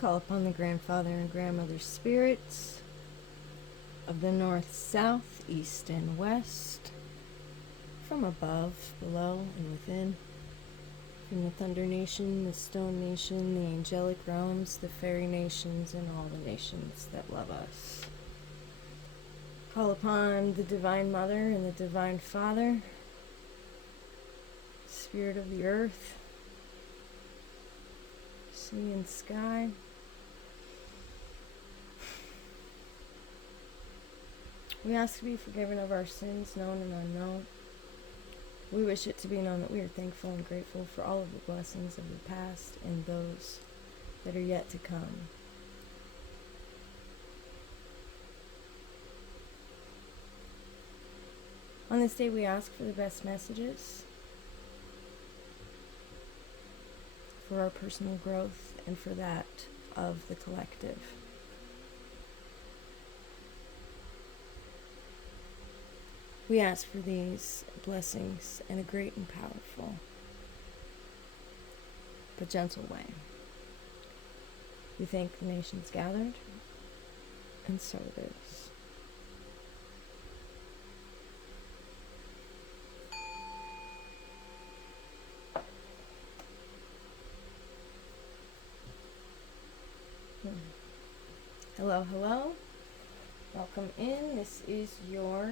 call upon the grandfather and grandmother spirits of the north, south, east, and west, from above, below, and within, from the Thunder Nation, the Stone Nation, the angelic realms, the fairy nations, and all the nations that love us. Call upon the Divine Mother and the Divine Father, Spirit of the earth, sea and sky. We ask to be forgiven of our sins, known and unknown. We wish it to be known that we are thankful and grateful for all of the blessings of the past and those that are yet to come. On this day, we ask for the best messages for our personal growth and for that of the collective. We ask for these blessings in a great and powerful but gentle way. We thank the nations gathered, and so it is. Hello, hello. Welcome in. This is your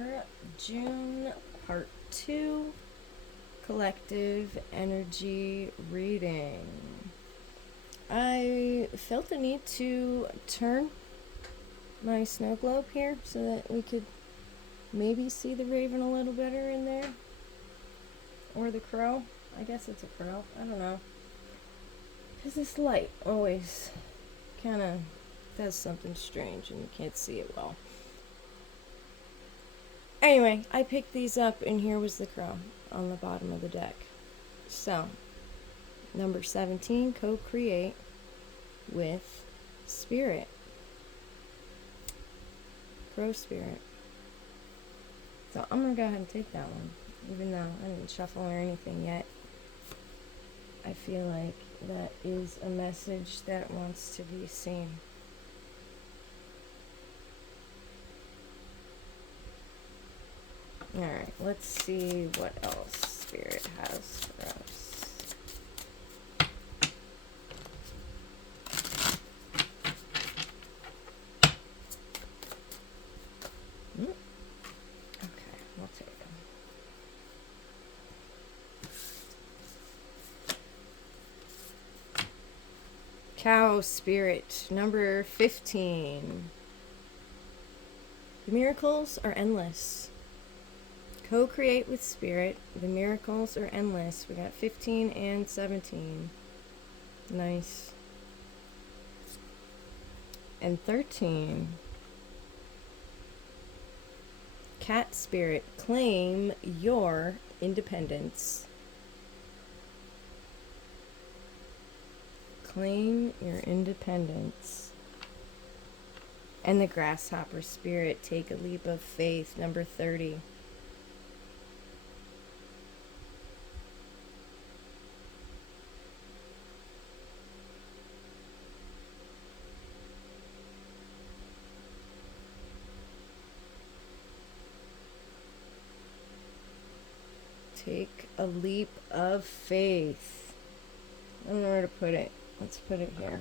June Part 2 Collective Energy Reading. I felt the need to turn my snow globe here so that we could maybe see the raven a little better in there. Or the crow. I guess it's a crow. I don't know. Because this light always kind of does something strange and you can't see it well. Anyway, I picked these up and here was the crow on the bottom of the deck. So, number 17, co-create with spirit. Crow spirit. So I'm going to go ahead and take that one. Even though I didn't shuffle or anything yet. I feel like that is a message that wants to be seen. Alright, let's see what else Spirit has for us. Okay, we'll take them. Cow Spirit, number 15. The miracles are endless. Co-create with spirit. The miracles are endless. We got 15 and 17. Nice. And 13. Cat spirit. Claim your independence. Claim your independence. And the grasshopper spirit. Take a leap of faith. Number 30. Take a leap of faith. I don't know where to put it. Let's put it here.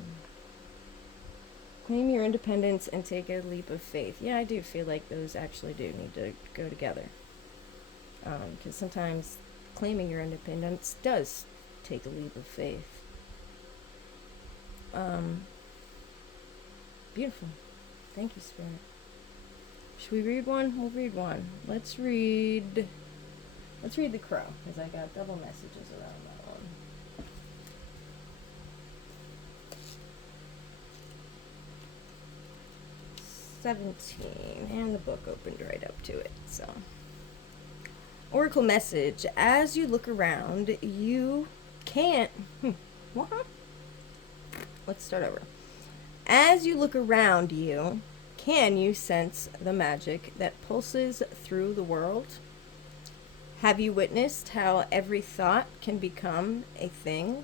Claim your independence and take a leap of faith. Yeah, I do feel like those actually do need to go together. Because sometimes claiming your independence does take a leap of faith. Beautiful. Thank you, Spirit. Should we read one? We'll read one. Let's read the crow, because I got double messages around that one. And the book opened right up to it. So, Oracle message: as you look around, you can't. What? Let's start over. As you look around you, can you sense the magic that pulses through the world? Have you witnessed how every thought can become a thing?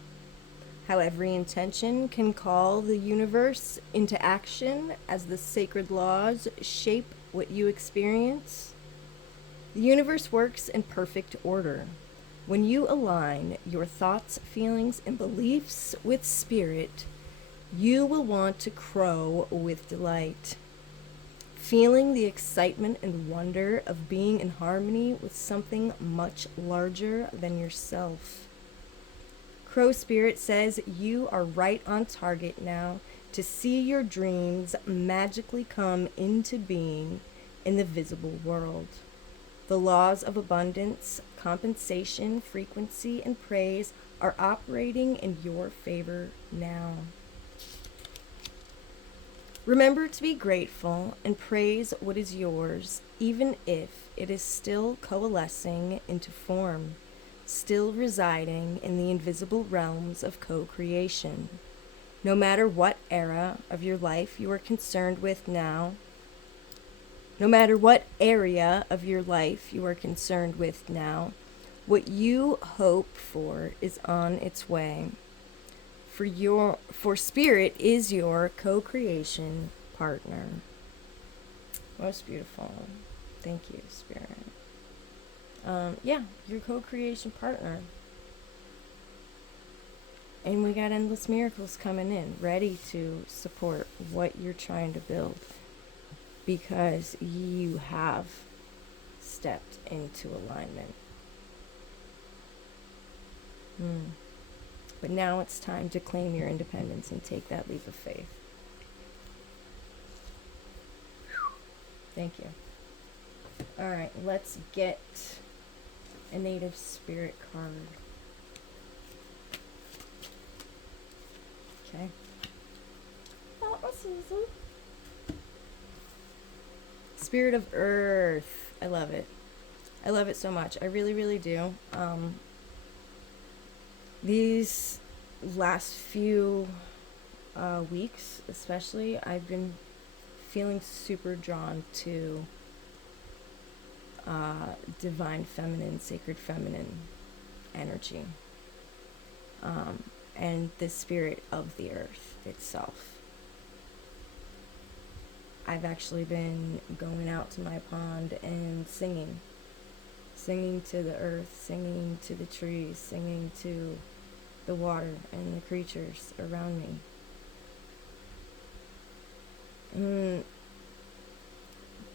how every intention can call the universe into action as the sacred laws shape what you experience. The universe works in perfect order. When you align your thoughts, feelings, and beliefs with spirit, you will want to crow with delight, feeling the excitement and wonder of being in harmony with something much larger than yourself. Crow Spirit says you are right on target now to see your dreams magically come into being in the visible world. The laws of abundance, compensation, frequency, and praise are operating in your favor now. Remember to be grateful and praise what is yours, even if it is still coalescing into form, still residing in the invisible realms of co-creation. No matter what era of your life you are concerned with now, no matter what area of your life you are concerned with now, what you hope for is on its way. For spirit is your co-creation partner. Most beautiful. Thank you, spirit. Your co-creation partner. And we got endless miracles coming in, ready to support what you're trying to build, because you have stepped into alignment. But now it's time to claim your independence and take that leap of faith. Thank you. All right, let's get a native spirit card. Okay. Oh, Susan. Spirit of Earth. I love it. I love it so much. I really, really do. These last few weeks, especially, I've been feeling super drawn to divine feminine, sacred feminine energy, and the spirit of the earth itself. I've actually been going out to my pond and singing to the earth, singing to the trees, singing to the water and the creatures around me.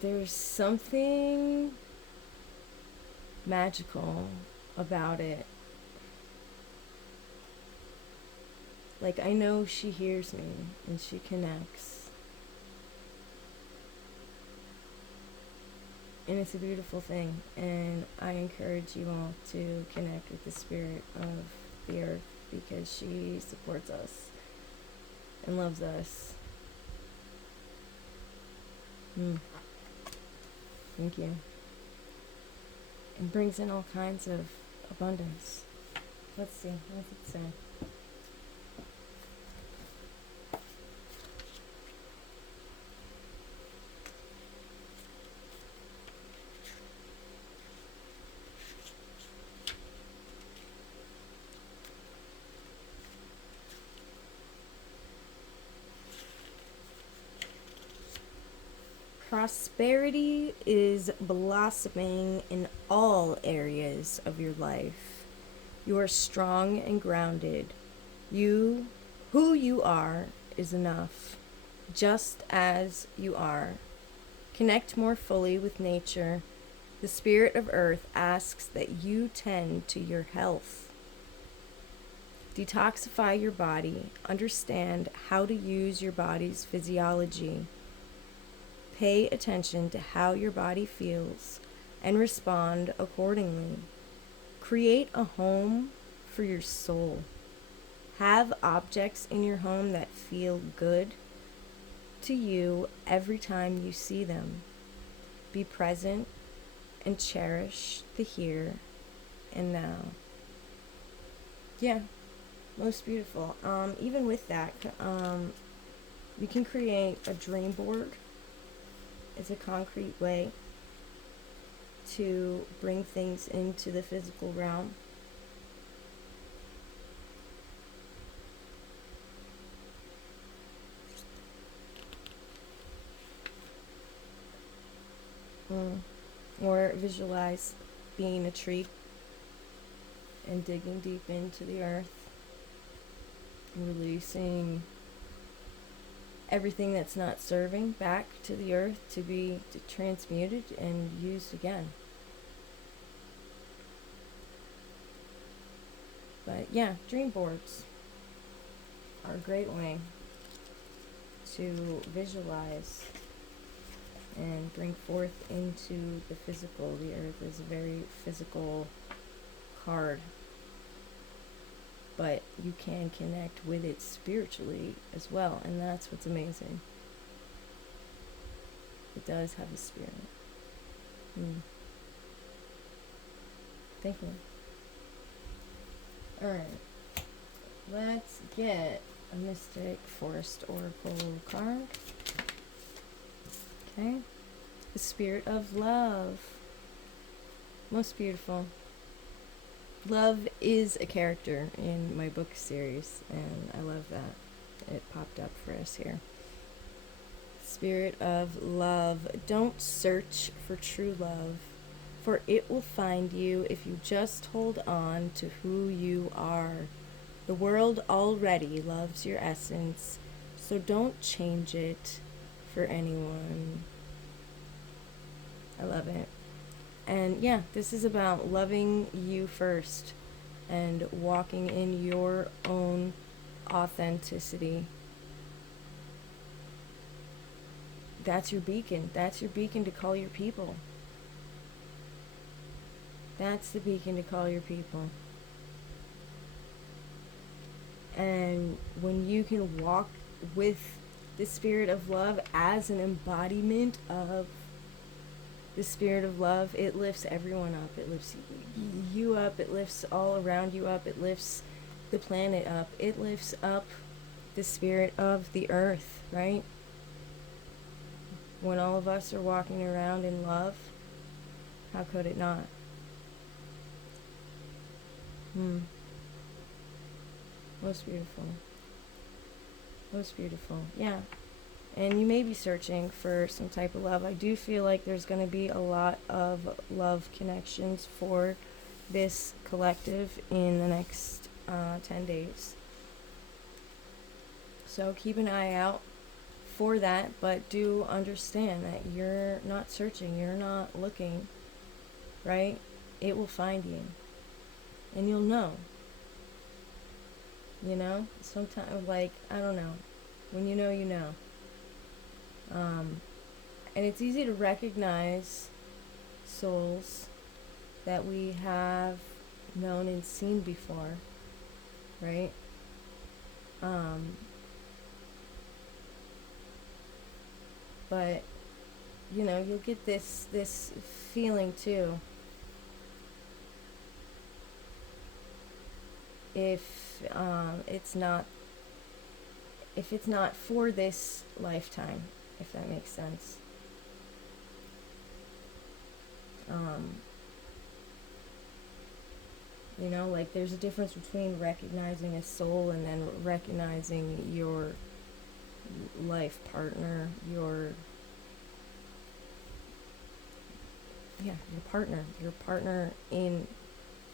There's something magical about it. Like, I know she hears me and she connects. And it's a beautiful thing. And I encourage you all to connect with the spirit of the earth, because she supports us and loves us. Thank you. And brings in all kinds of abundance. Let's see, what does it say? Prosperity is blossoming in all areas of your life. You are strong and grounded. Who you are is enough, just as you are. Connect more fully with nature. The spirit of earth asks that you tend to your health. Detoxify your body. Understand how to use your body's physiology. Pay attention to how your body feels and respond accordingly. Create a home for your soul. Have objects in your home that feel good to you every time you see them. Be present and cherish the here and now. Yeah, most beautiful. Even with that, we can create a dream board. It's a concrete way to bring things into the physical realm. Or visualize being a tree and digging deep into the earth, releasing everything that's not serving back to the earth to be transmuted and used again. But yeah, dream boards are a great way to visualize and bring forth into the physical. The earth is a very physical card, but you can connect with it spiritually as well, and that's what's amazing. It does have a spirit. Thank you. Alright, let's get a Mystic Forest Oracle card. Okay, the Spirit of Love. Most beautiful. Love is a character in my book series, and I love that it popped up for us here. Spirit of Love. Don't search for true love, for it will find you if you just hold on to who you are. The world already loves your essence, so don't change it for anyone. I love it. And yeah, this is about loving you first and walking in your own authenticity. That's your beacon. That's your beacon to call your people. That's the beacon to call your people. And when you can walk with the Spirit of Love as an embodiment of the Spirit of Love, it lifts everyone up. It lifts you up. It lifts all around you up. It lifts the planet up. It lifts up the spirit of the earth, right? When all of us are walking around in love, how could it not? Most beautiful. Most beautiful. Yeah. And you may be searching for some type of love. I do feel like there's going to be a lot of love connections for this collective in the next 10 days. So keep an eye out for that, but do understand that you're not searching, you're not looking, right? It will find you. And you'll know. You know? Sometimes, like, I don't know. When you know, you know. And it's easy to recognize souls that we have known and seen before, right? But you know, you'll get this feeling too if it's not for this lifetime, if that makes sense. You know, like there's a difference between recognizing a soul and then recognizing your life partner, your partner in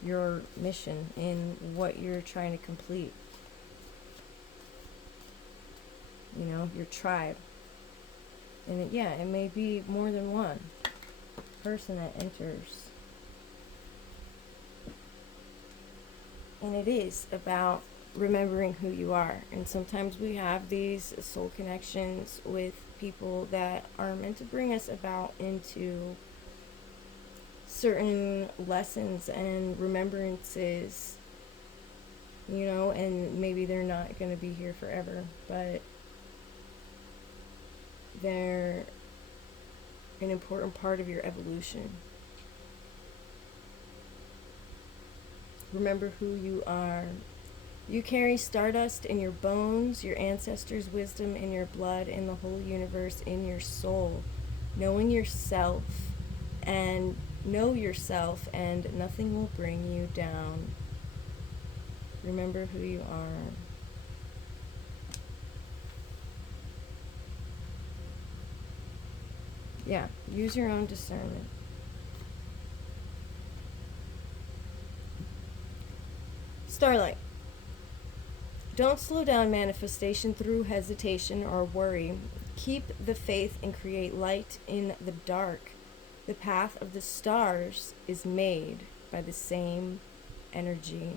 your mission, in what you're trying to complete. You know, your tribe. And it may be more than one person that enters. And it is about remembering who you are. And sometimes we have these soul connections with people that are meant to bring us about into certain lessons and remembrances, you know, and maybe they're not going to be here forever, but they're an important part of your evolution. Remember who you are. You carry stardust in your bones, your ancestors' wisdom in your blood, and the whole universe in your soul. Knowing yourself and know yourself, and nothing will bring you down. Remember who you are. Yeah, Use your own discernment. Starlight. Don't slow down manifestation through hesitation or worry. Keep the faith and create light in the dark. The path of the stars is made by the same energy.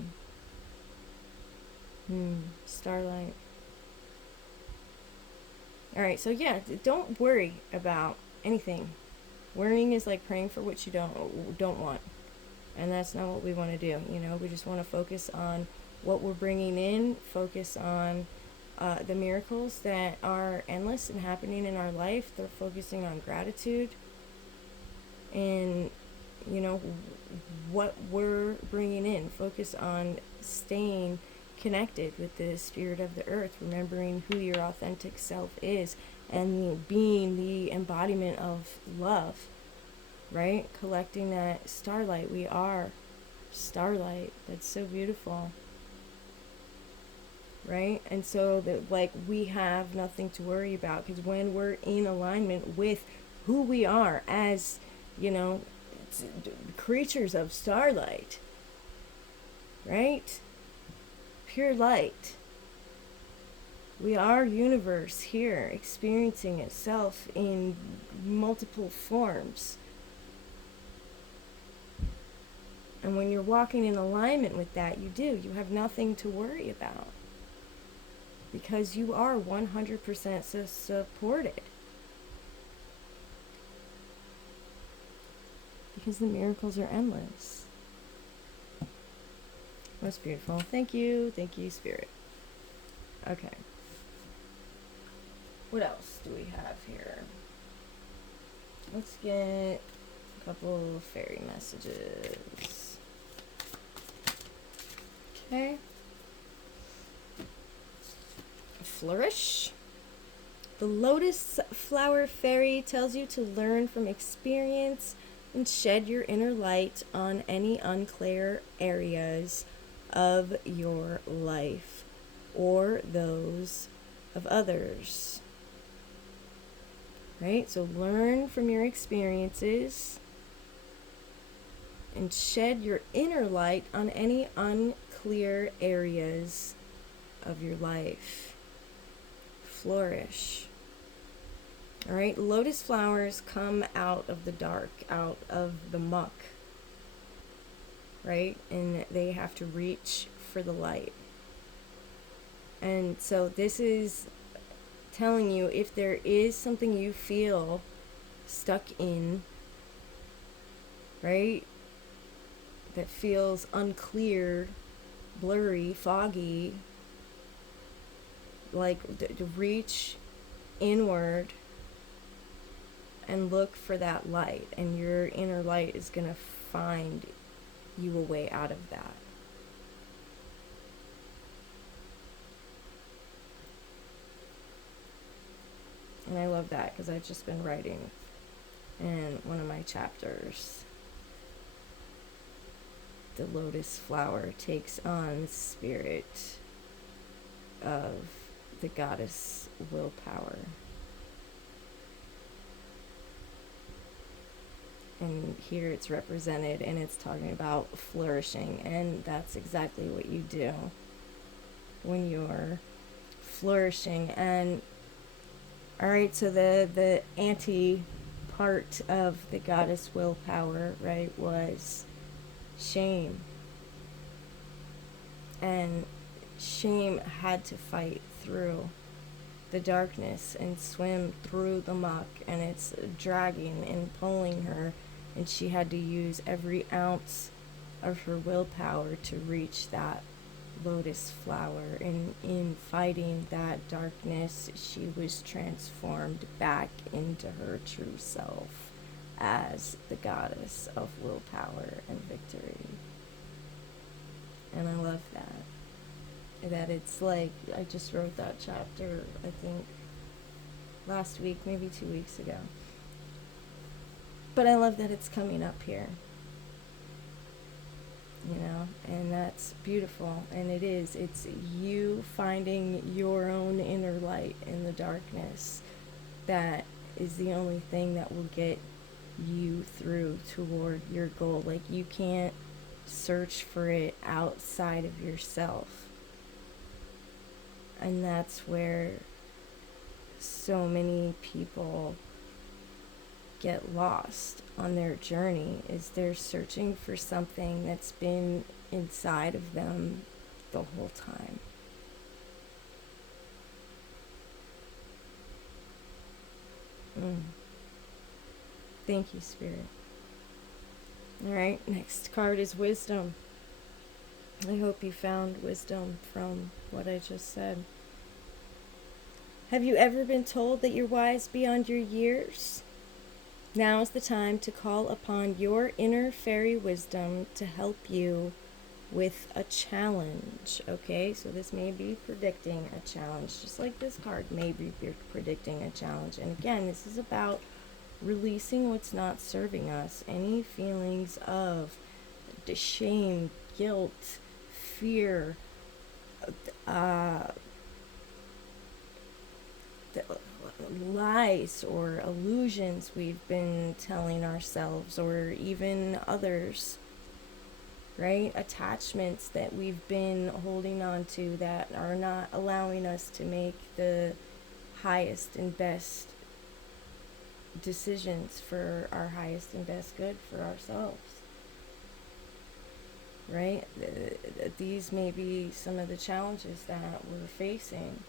Starlight. Alright, so yeah, don't worry about anything. Worrying is like praying for what you don't want. And that's not what we want to do. You know, we just want to focus on what we're bringing in, focus on the miracles that are endless and happening in our life. They're focusing on gratitude and, you know, what we're bringing in. Focus on staying connected with the spirit of the earth, remembering who your authentic self is, and being the embodiment of love, right? Collecting that starlight. We are starlight. That's so beautiful, right? And so that, like, we have nothing to worry about, because when we're in alignment with who we are as, you know, creatures of starlight, right? Pure light. We are universe here, experiencing itself in multiple forms. And when you're walking in alignment with that, you have nothing to worry about. Because you are 100% supported. Because the miracles are endless. Most beautiful. Thank you, Spirit. Okay. What else do we have here? Let's get a couple fairy messages. Okay. Flourish. The lotus flower fairy tells you to learn from experience and shed your inner light on any unclear areas of your life or those of others. Right? So learn from your experiences and shed your inner light on any unclear areas of your life. Flourish. All right, lotus flowers come out of the dark, out of the muck, right? And they have to reach for the light. And so this is telling you, if there is something you feel stuck in, right, that feels unclear, blurry, foggy, like to reach inward and look for that light, and your inner light is going to find you a way out of that. And I love that, because I've just been writing in one of my chapters. The lotus flower takes on the spirit of the goddess willpower. And here it's represented, and it's talking about flourishing, and that's exactly what you do when you're flourishing. And all right, so the anti part of the goddess willpower, right, was shame. And shame had to fight through the darkness and swim through the muck, and it's dragging and pulling her, and she had to use every ounce of her willpower to reach that lotus flower. And in fighting that darkness, she was transformed back into her true self as the goddess of willpower and victory. And I love that it's like, I just wrote that chapter, I think last week, maybe 2 weeks ago. But I love that it's coming up here, you know, and that's beautiful. And it's you finding your own inner light in the darkness. That is the only thing that will get you through toward your goal. Like, you can't search for it outside of yourself. And that's where so many people get lost on their journey, is they're searching for something that's been inside of them the whole time. Thank you, Spirit. All right, next card is wisdom. I hope you found wisdom from what I just said. Have you ever been told that you're wise beyond your years? Now is the time to call upon your inner fairy wisdom to help you with a challenge. Okay, so this may be predicting a challenge, just like this card may be predicting a challenge. And again, this is about releasing what's not serving us. Any feelings of shame, guilt, fear, lies or illusions we've been telling ourselves or even others, right? Attachments that we've been holding on to that are not allowing us to make the highest and best decisions for our highest and best good for ourselves, right? These may be some of the challenges that we're facing.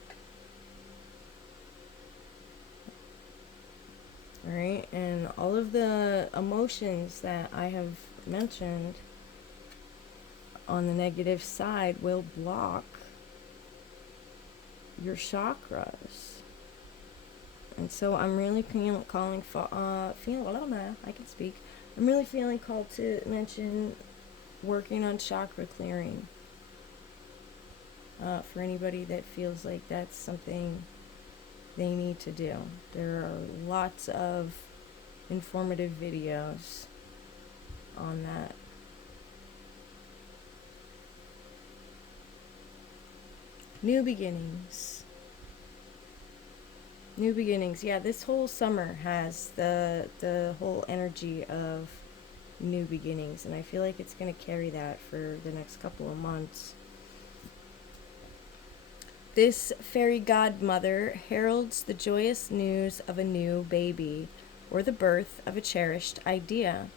All right, and all of the emotions that I have mentioned on the negative side will block your chakras. And so I'm really calling for, I can speak. I'm really feeling called to mention working on chakra clearing. For anybody that feels like that's something they need to do. There are lots of informative videos on that. New beginnings. New beginnings. Yeah, this whole summer has the whole energy of new beginnings, and I feel like it's going to carry that for the next couple of months. This fairy godmother heralds the joyous news of a new baby or the birth of a cherished idea.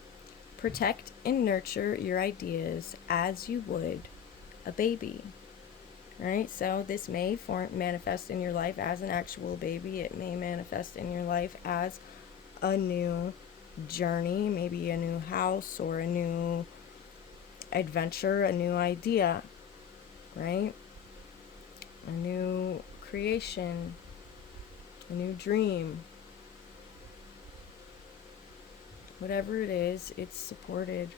Protect and nurture your ideas as you would a baby. Right? So this may manifest in your life as an actual baby. It may manifest in your life as a new journey, maybe a new house or a new adventure, a new idea, right? A new creation, a new dream. Whatever it is, it's supported.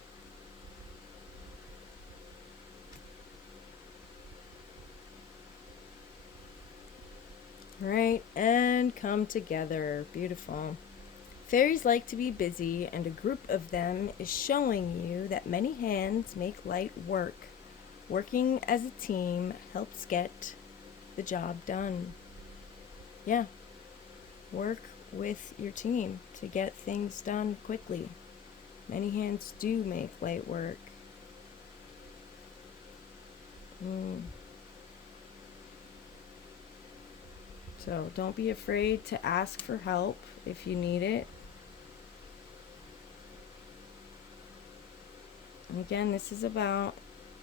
Right, and come together. Beautiful. Fairies like to be busy, and a group of them is showing you that many hands make light work. Working as a team helps get the job done. Yeah, work with your team to get things done quickly. Many hands do make light work. So don't be afraid to ask for help if you need it. And again, this is about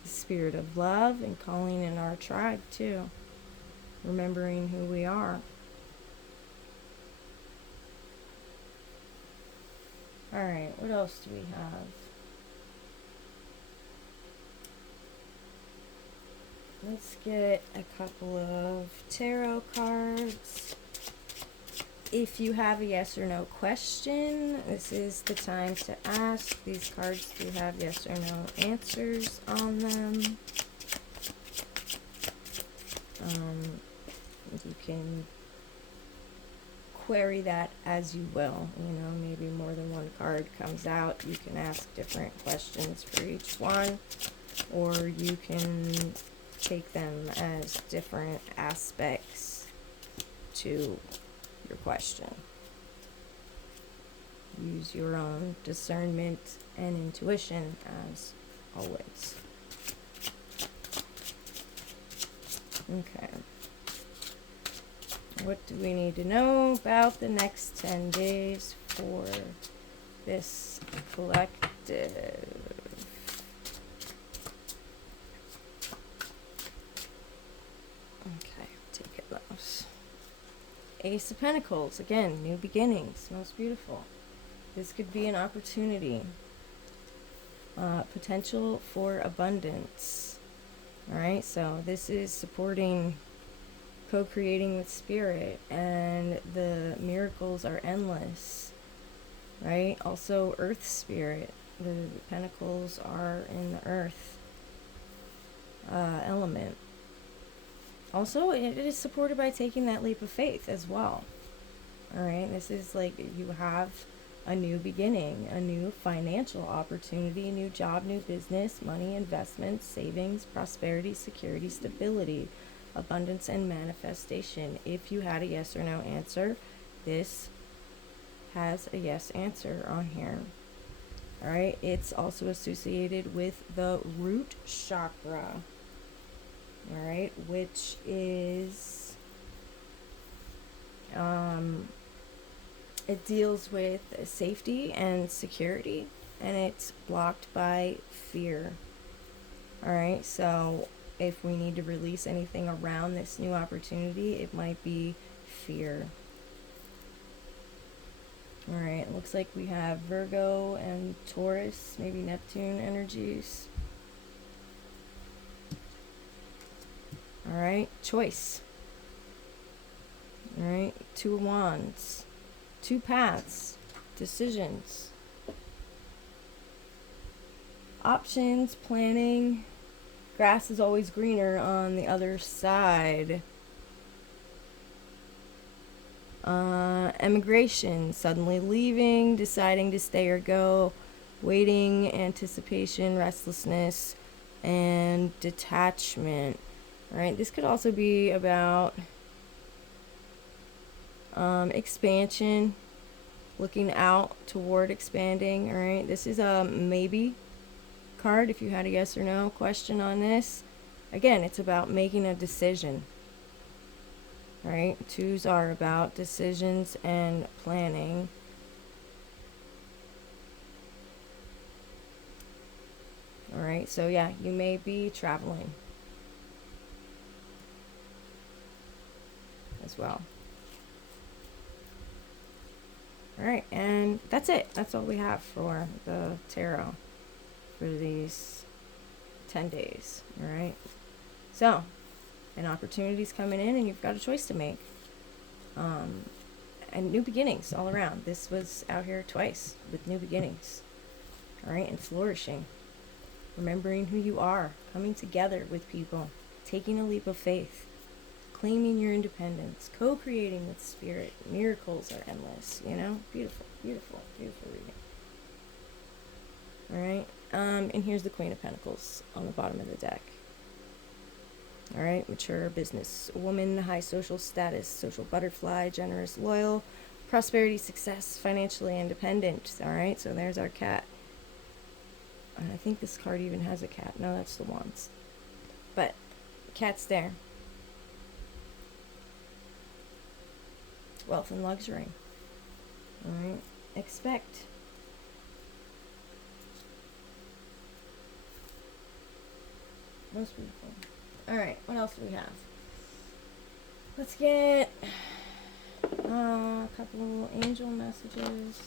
the spirit of love and calling in our tribe too. Remembering who we are. Alright, what else do we have? Let's get a couple of tarot cards. If you have a yes or no question, this is the time to ask. These cards do have yes or no answers on them. You can query that as you will. You know, maybe more than one card comes out. You can ask different questions for each one, or you can take them as different aspects to your question. use your own discernment and intuition as always. Okay. What do we need to know about the next 10 days for this collective? Okay, take it, loves. Ace of Pentacles, again, new beginnings, most beautiful. This could be an opportunity. Potential for abundance. Alright, so this is supporting co-creating with spirit, and the miracles are endless. Right? Also, earth spirit. The pentacles are in the earth element. Also, it is supported by taking that leap of faith as well. Alright, this is like you have a new beginning, a new financial opportunity, new job, new business, money, investments, savings, prosperity, security, stability, abundance, and manifestation. If you had a yes or no answer, this has a yes answer on here. Alright, it's also associated with the root chakra. Alright, which is it deals with safety and security, and it's blocked by fear. Alright, so if we need to release anything around this new opportunity, it might be fear. Alright, it looks like we have Virgo and Taurus, maybe Neptune energies. Alright, choice. Alright, Two of Wands. Two paths. Decisions. Options, planning. Grass is always greener on the other side. Emigration, suddenly leaving, deciding to stay or go, waiting, anticipation, restlessness, and detachment. Right? This could also be about expansion, looking out toward expanding. All right, this is a maybe card. If you had a yes or no question on this, again, it's about making a decision. All right, twos are about decisions and planning. All right, so yeah, you may be traveling as well. All right, and that's it. That's all we have for the tarot for these 10 days. All right, so an opportunity's coming in, and you've got a choice to make. And new beginnings all around. This was out here twice with new beginnings. All right, and flourishing. Remembering who you are, coming together with people, taking a leap of faith, claiming your independence, co-creating with spirit. Miracles are endless, you know? Beautiful, beautiful, beautiful reading. All right, and here's the Queen of Pentacles on the bottom of the deck. All right, mature business woman, high social status, social butterfly, generous, loyal, prosperity, success, financially independent. All right, so there's our cat. And I think this card even has a cat. No, that's the Wands. But cat's there. Wealth and luxury. All right, expect. Most beautiful. All right, what else do we have? Let's get a couple angel messages.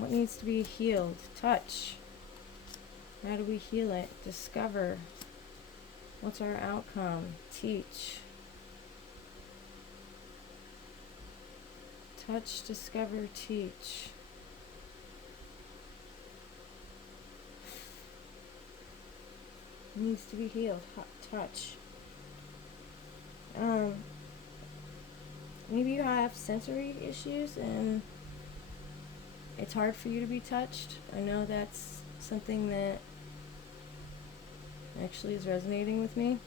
What needs to be healed? Touch. How do we heal it? Discover. What's our outcome? Teach. Touch, discover, teach. Needs to be healed. Touch. Maybe you have sensory issues and it's hard for you to be touched. I know that's something that actually is resonating with me.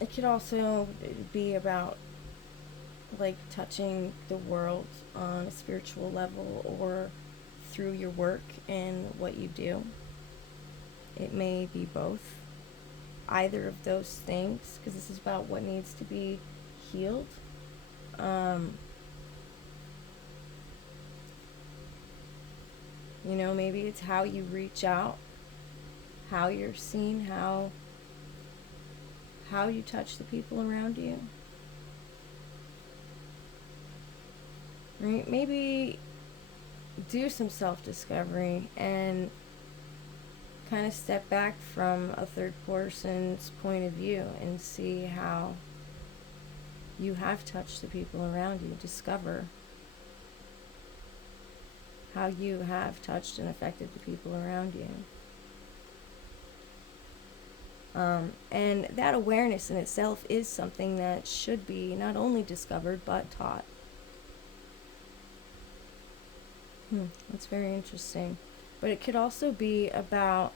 It could also be about like touching the world on a spiritual level or through your work and what you do. It may be both, either of those things, because this is about what needs to be healed. You know, maybe it's how you reach out, how you're seen, how you touch the people around you. Right? Maybe do some self-discovery and kind of step back from a third person's point of view and see how you have touched the people around you. Discover how you have touched and affected the people around you. And that awareness in itself is something that should be not only discovered but taught. That's very interesting. But it could also be about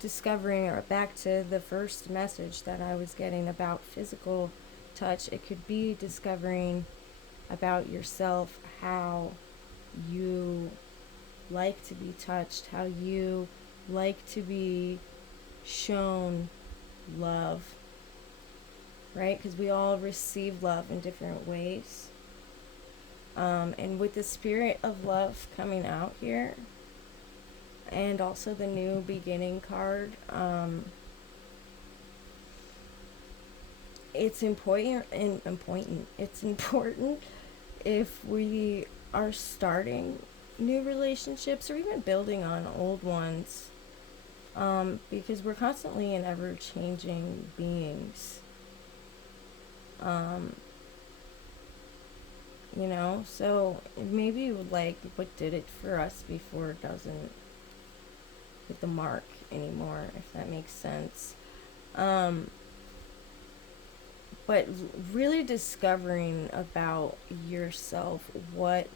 discovering, or back to the first message that I was getting about physical touch, it could be discovering about yourself how you like to be touched, how you like to be shown love, right? Because we all receive love in different ways. And with the spirit of love coming out here, and also the new beginning card, it's important. It's important if we are starting new relationships or even building on old ones, because we're constantly and ever-changing beings. You know, so maybe like what did it for us before doesn't hit the mark anymore, if that makes sense. But really discovering about yourself what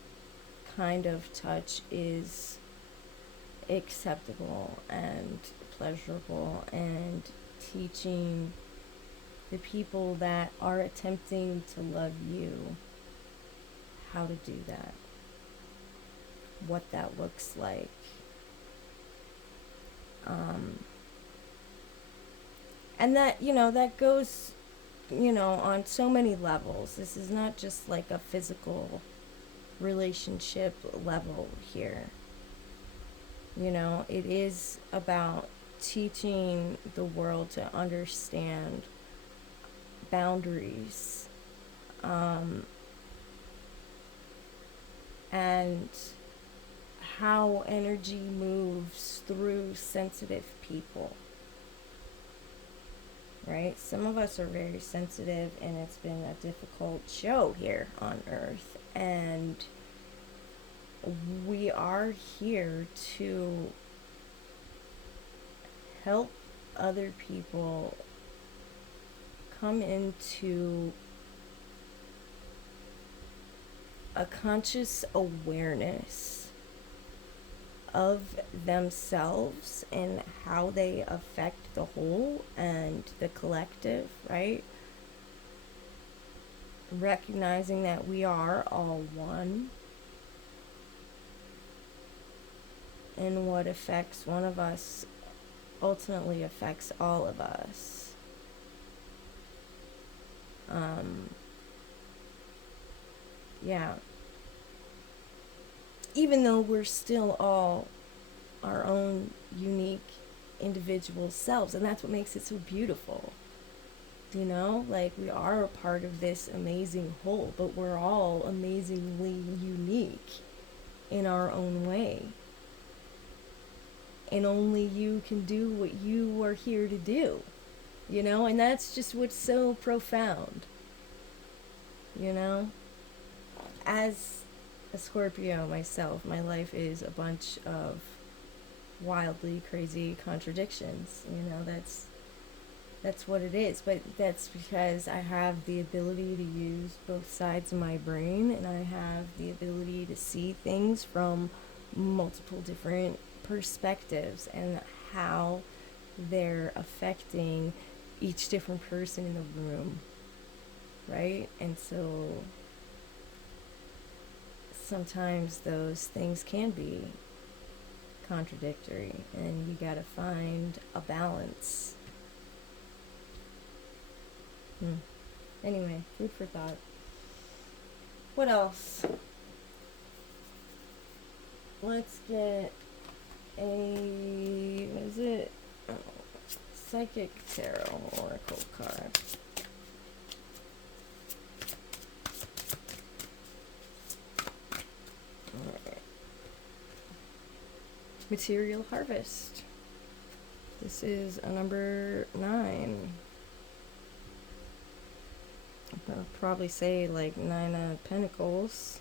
kind of touch is acceptable and pleasurable, and teaching the people that are attempting to love you how to do that, what that looks like. And that, you know, that goes, you know, on so many levels. This is not just like a physical relationship level here. You know, it is about teaching the world to understand boundaries, and how energy moves through sensitive people. Right? Some of us are very sensitive, and it's been a difficult show here on Earth. And we are here to help other people come into a conscious awareness of themselves and how they affect the whole and the collective, right? Recognizing that we are all one, and what affects one of us ultimately affects all of us. Yeah. Even though we're still all our own unique individual selves, and that's what makes it so beautiful. You know, like we are a part of this amazing whole, but we're all amazingly unique in our own way. And only you can do what you are here to do, you know, and that's just what's so profound, you know. As a Scorpio myself, my life is a bunch of wildly crazy contradictions, you know. That's That's what it is. But that's because I have the ability to use both sides of my brain, and I have the ability to see things from multiple different perspectives and how they're affecting each different person in the room, right? And so sometimes those things can be contradictory, and you gotta find a balance. Anyway, food for thought. What else? Let's get a, what is it? Oh, Psychic Tarot Oracle card. Alright. Material Harvest. This is a number 9. I'll probably say like 9 of Pentacles.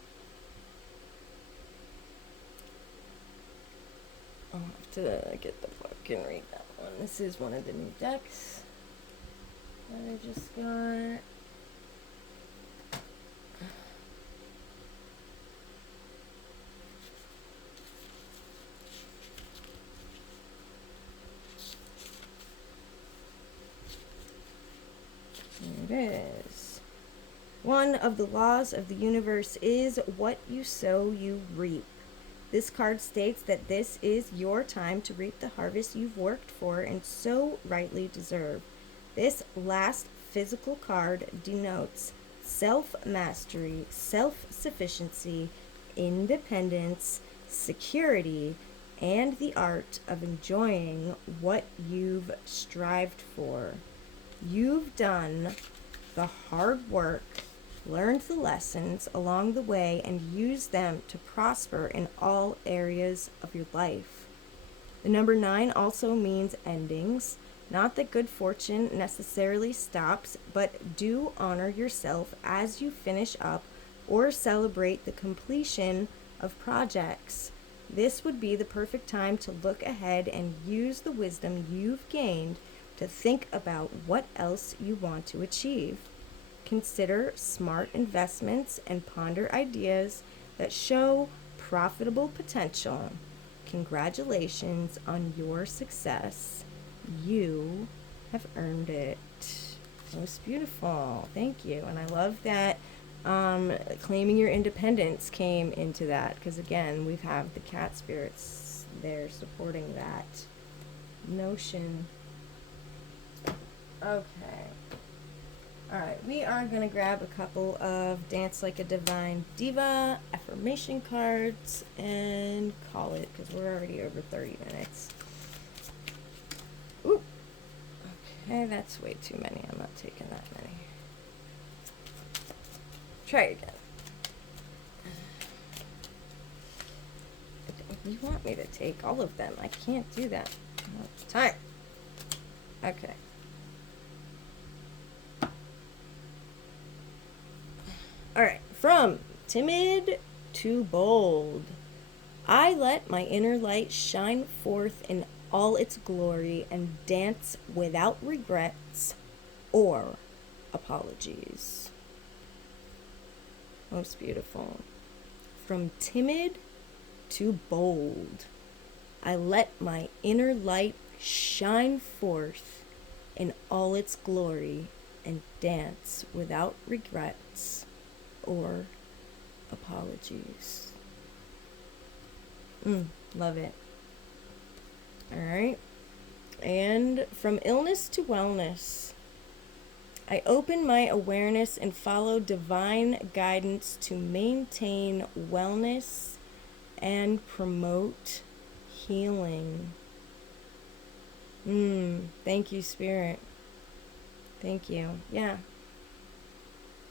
I'll have to get the book and read that one. This is one of the new decks that I just got. There it is. One of the laws of the universe is what you sow, you reap. This card states that this is your time to reap the harvest you've worked for and so rightly deserve. This last physical card denotes self-mastery, self-sufficiency, independence, security, and the art of enjoying what you've strived for. You've done the hard work, learned the lessons along the way, and used them to prosper in all areas of your life. The number 9 also means endings. Not that good fortune necessarily stops, but do honor yourself as you finish up or celebrate the completion of projects. This would be the perfect time to look ahead and use the wisdom you've gained to think about what else you want to achieve. Consider smart investments and ponder ideas that show profitable potential. Congratulations on your success. You have earned it. Most beautiful. Thank you. And I love that claiming your independence came into that, because again, we have the cat spirits there supporting that notion. Okay. Alright, we are going to grab a couple of Dance Like a Divine Diva affirmation cards and call it, because we're already over 30 minutes. Ooh. Okay, that's way too many. I'm not taking that many. Try again. You want me to take all of them. I can't do that. Time. Okay. Alright, from timid to bold. I let my inner light shine forth in all its glory and dance without regrets or apologies. Most beautiful. From timid to bold. I let my inner light shine forth in all its glory and dance without regrets or apologies. Love it. All right. And from illness to wellness. I open my awareness and follow divine guidance to maintain wellness and promote healing. Thank you, Spirit. Thank you.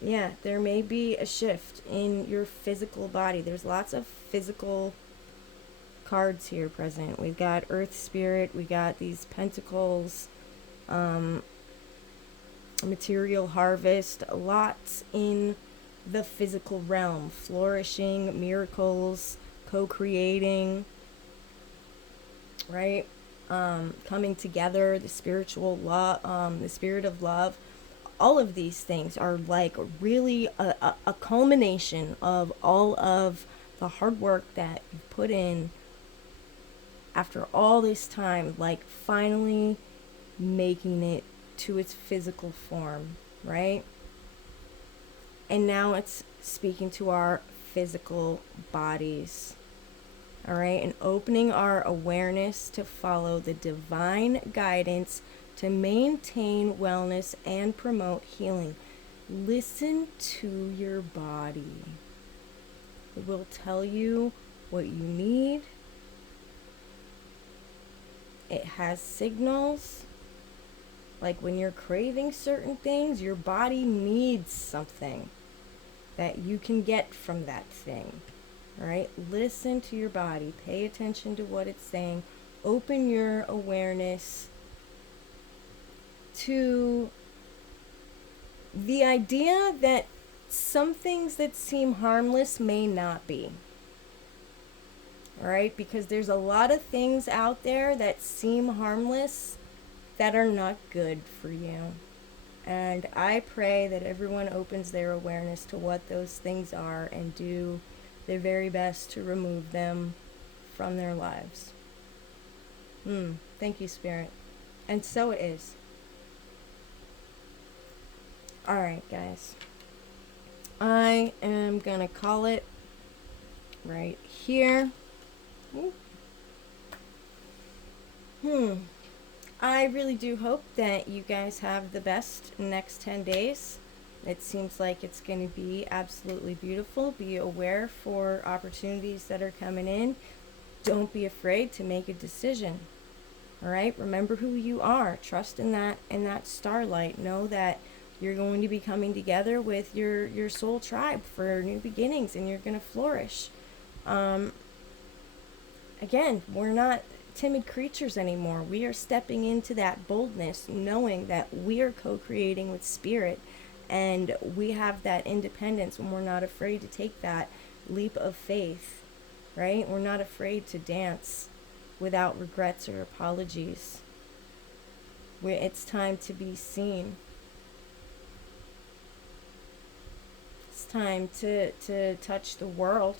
Yeah, there may be a shift in your physical body. There's lots of physical cards here present. We've got Earth Spirit, we got these Pentacles, Material Harvest, lots in the physical realm, flourishing, miracles, co-creating, right? coming together, the spiritual love, the spirit of love. All of these things are like really a culmination of all of the hard work that you put in after all this time, like finally making it to its physical form, right? And now it's speaking to our physical bodies, all right? And opening our awareness to follow the divine guidance to maintain wellness and promote healing. Listen to your body. It will tell you what you need. It has signals. Like when you're craving certain things, your body needs something that you can get from that thing. All right? Listen to your body. Pay attention to what it's saying. Open your awareness to the idea that some things that seem harmless may not be. All right? Because there's a lot of things out there that seem harmless that are not good for you. And I pray that everyone opens their awareness to what those things are and do their very best to remove them from their lives. Thank you, Spirit. And so it is. Alright, guys. I am going to call it right here. I really do hope that you guys have the best next 10 days. It seems like it's going to be absolutely beautiful. Be aware for opportunities that are coming in. Don't be afraid to make a decision. All right? Remember who you are. Trust in that starlight. Know that you're going to be coming together with your soul tribe for new beginnings, and you're going to flourish. Again, we're not timid creatures anymore. We are stepping into that boldness, knowing that we are co-creating with Spirit, and we have that independence when we're not afraid to take that leap of faith, right? We're not afraid to dance without regrets or apologies. It's time to be seen. It's time to touch the world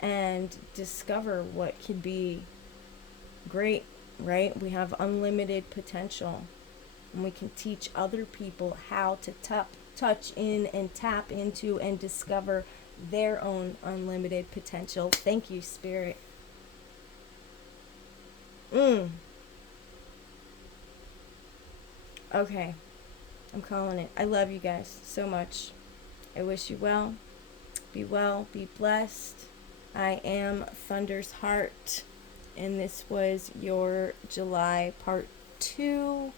and discover what could be great, right? We have unlimited potential, and we can teach other people how to touch in and tap into and discover their own unlimited potential. Thank you, Spirit. Okay, I'm calling it. I love you guys so much. I wish you well, be blessed. I am Thunder's Heart, and this was your July part 2,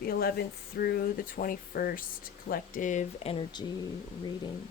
the 11th through the 21st collective energy reading.